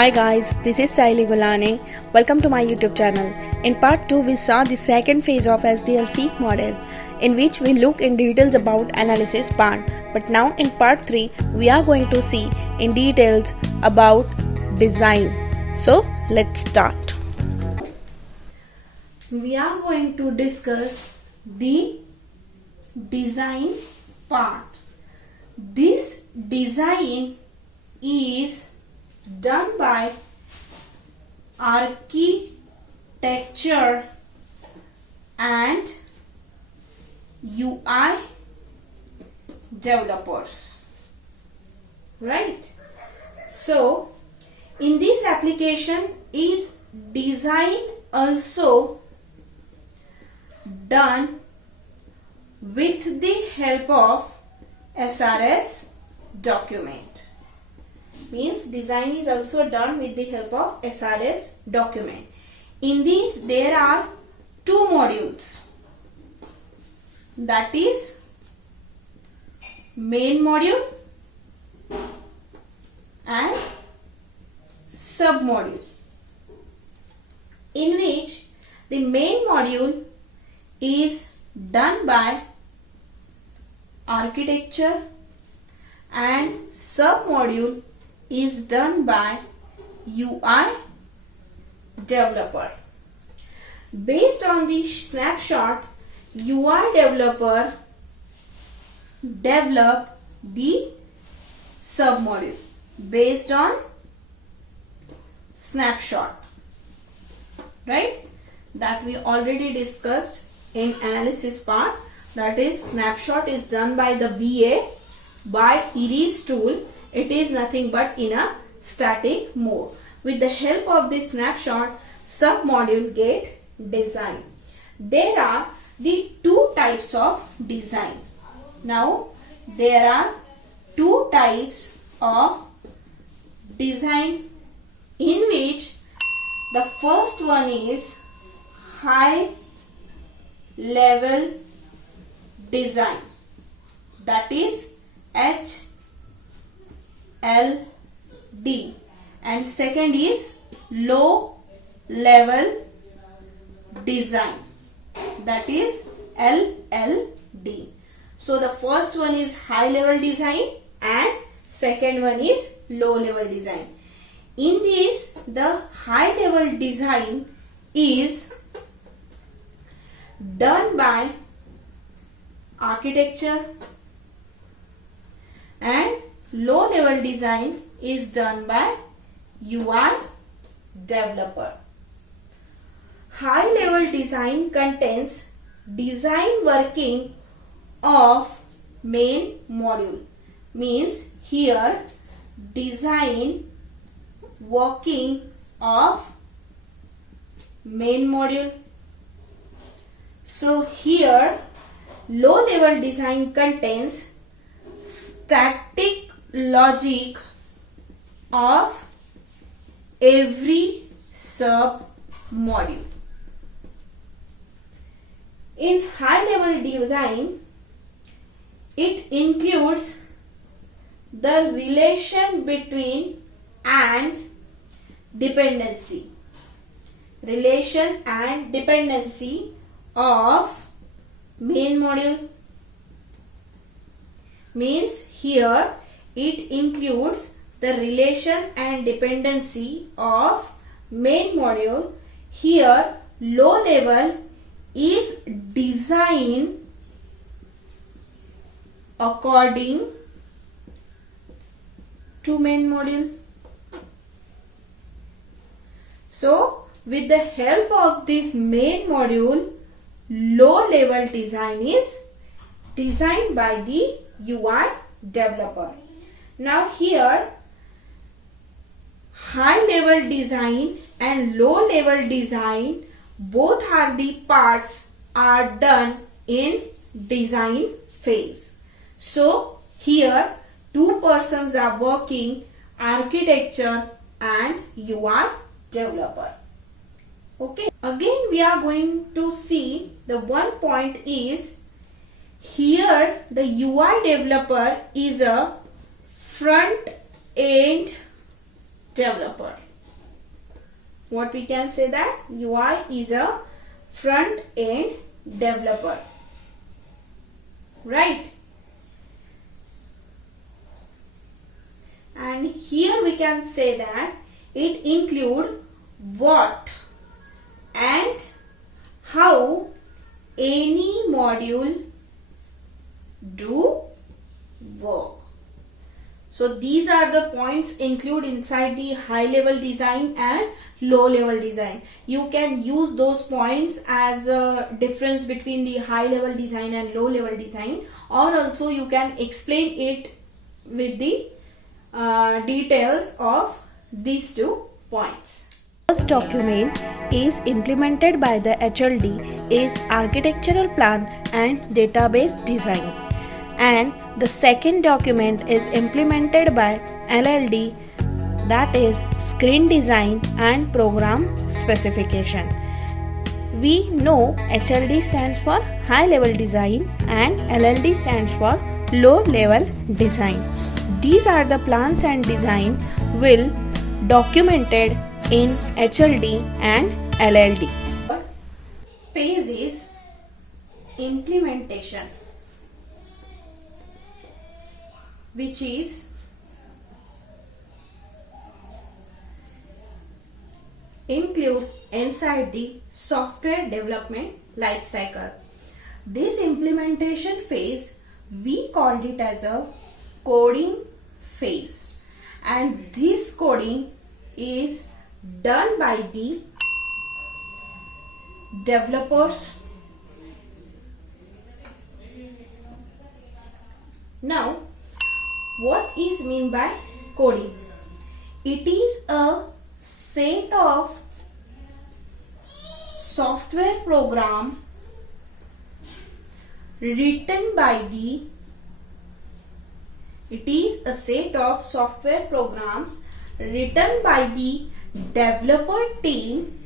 Hi guys, this is Saili Gulane. Welcome to my YouTube channel. In part 2 we saw the second phase of SDLC model in which we look in details about analysis part. But now in part 3 we are going to see in details about design. So let's start. We are going to discuss the design part. This design is done by architecture and UI developers, right? So in this application is design also done with the help of SRS document. Means design is also done with the help of SRS document. In these there are two modules, that is main module and sub module, in which the main module is done by architecture and sub module is done by UI developer. Based on the snapshot, UI developer develop the submodule based on snapshot, right? That we already discussed in analysis part. That is, snapshot is done by the BA by Iris tool. It is nothing but in a static mode. With the help of this snapshot, submodule get designed. There are the two types of design. Now there are two types of design, in which the first one is high level design, that is HLD, and second is low level design, that is LLD. So the first one is high level design and second one is low level design. In this, the high level design is done by architecture and low level design is done by UI developer. High level design contains design working of main module. Means here design working of main module. So here low level design contains static logic of every sub module. In high level design, it includes the relation between and dependency. Relation and dependency of main module. Means here it includes the relation and dependency of main module. Here low level is design according to main module. So with the help of this main module, low level design is designed by the UI developer. Now here high level design and low level design, both are the parts are done in design phase. So here two persons are working, architecture and UI developer. Okay, again we are going to see the one point is here the UI developer is a front end developer. what we can say that UI is a front end developer, right? And here we can say that it include what and how any module do work. So these are the points include inside the high level design and low level design. You can use those points as a difference between the high level design and low level design, or also you can explain it with the details of these 2 points. First document is implemented by the HLD is architectural plan and database design, and the second document is implemented by LLD, that is screen design and program specification. We know HLD stands for high level design and LLD stands for low level design. These are the plans and design will documented in HLD and LLD. Phase is implementation, which is include inside the software development life cycle. This implementation phase we called it as a coding phase, and this coding is done by the developers. Now, what is mean by coding? It is a set of software program written by the developer team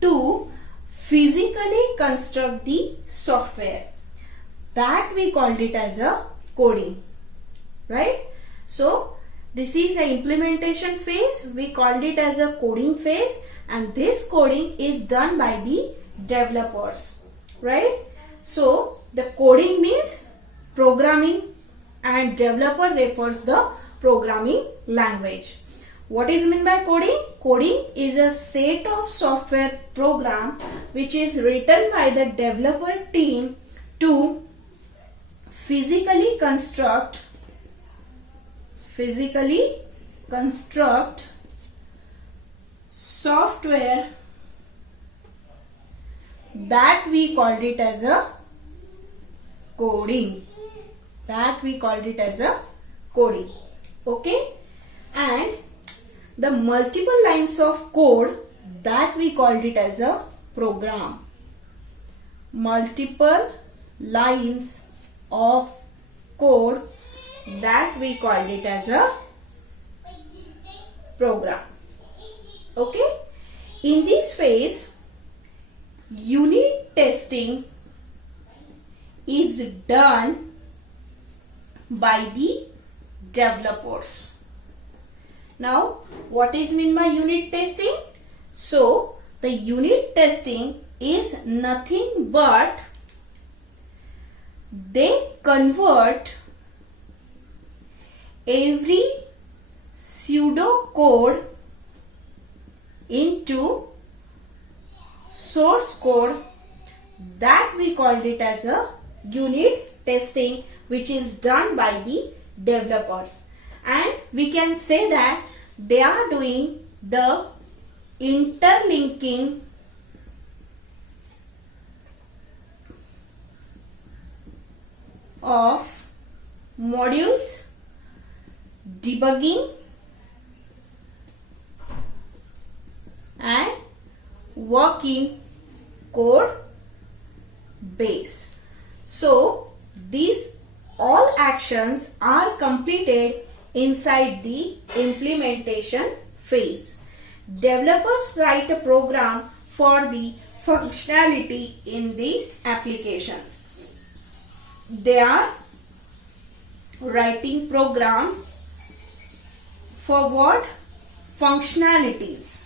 to physically construct the software. That we called it as a coding, right? So this is the implementation phase, we called it as a coding phase, and this coding is done by the developers, right? So the coding means programming and developer refers the programming language. What is meant by coding? Coding is a set of software program which is written by the developer team to physically construct software, that we called it as a coding. Okay, and the multiple lines of code, that we called it as a program. Multiple lines of code, that we called it as a program. Okay, in this phase unit testing is done by the developers. Now, what is meant by unit testing? So the unit testing is nothing but they convert every pseudo code into source code, that we called it as a unit testing, which is done by the developers. And we can say that they are doing the interlinking of modules, debugging and working code base. So these all actions are completed inside the implementation phase. Developers write a program for the functionality in the applications. They are writing program for what? Functionalities.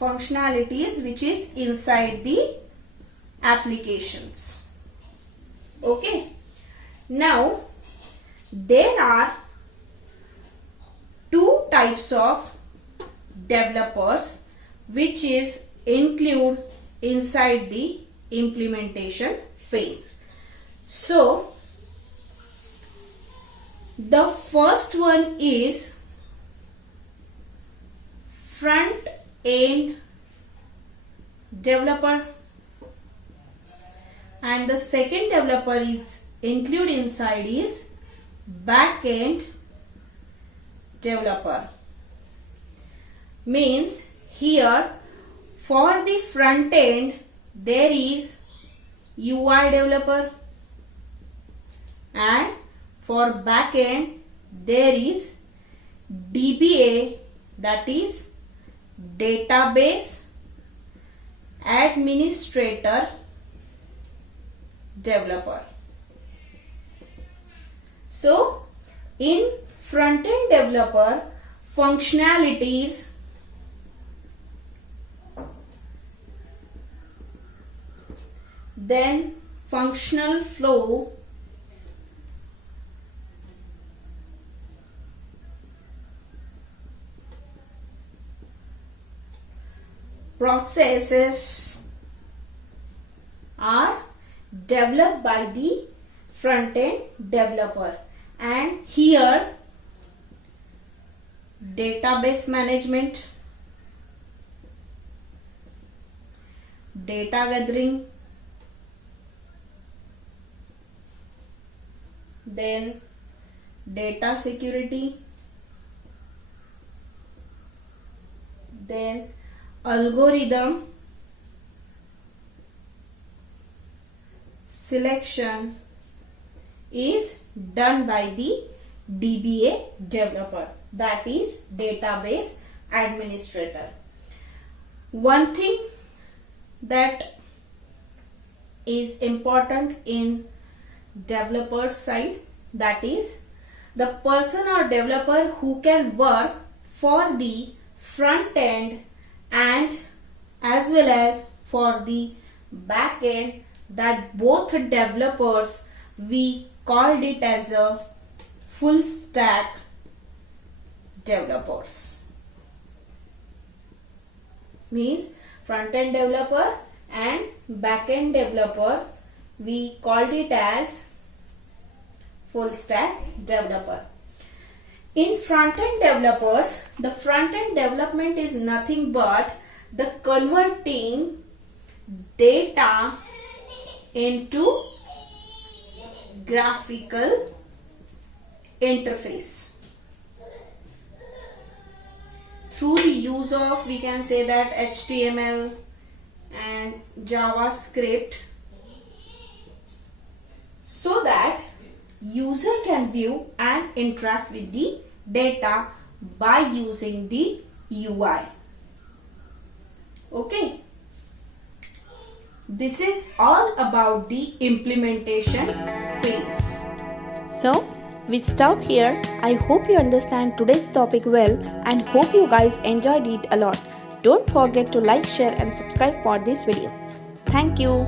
functionalities which is inside the applications. Okay. Now there are two types of developers which is include inside the implementation phase. So the first one is front end developer, and the second developer is include inside is back end developer. Means here for the front end there is UI developer, and for back end there is DBA, that is database administrator developer. So in front end developer, functionalities then functional flow, processes are developed by the front end developer, and here database management, data gathering, then data security, then algorithm selection is done by the DBA developer, that is database administrator. One thing that is important in developer side, that is the person or developer who can work for the front end and as well as for the back end, that both developers we called it as a full stack developers. Means front end developer and back end developer we called it as full stack developer. In front end developers, the front end development is nothing but the converting data into graphical interface through the use of, we can say that, HTML and JavaScript, so that user can view and interact with the data by using the UI. Okay. This is all about the implementation phase. So, we stop here. I hope you understand today's topic well and hope you guys enjoyed it a lot. Don't forget to like, share and subscribe for this video. Thank you.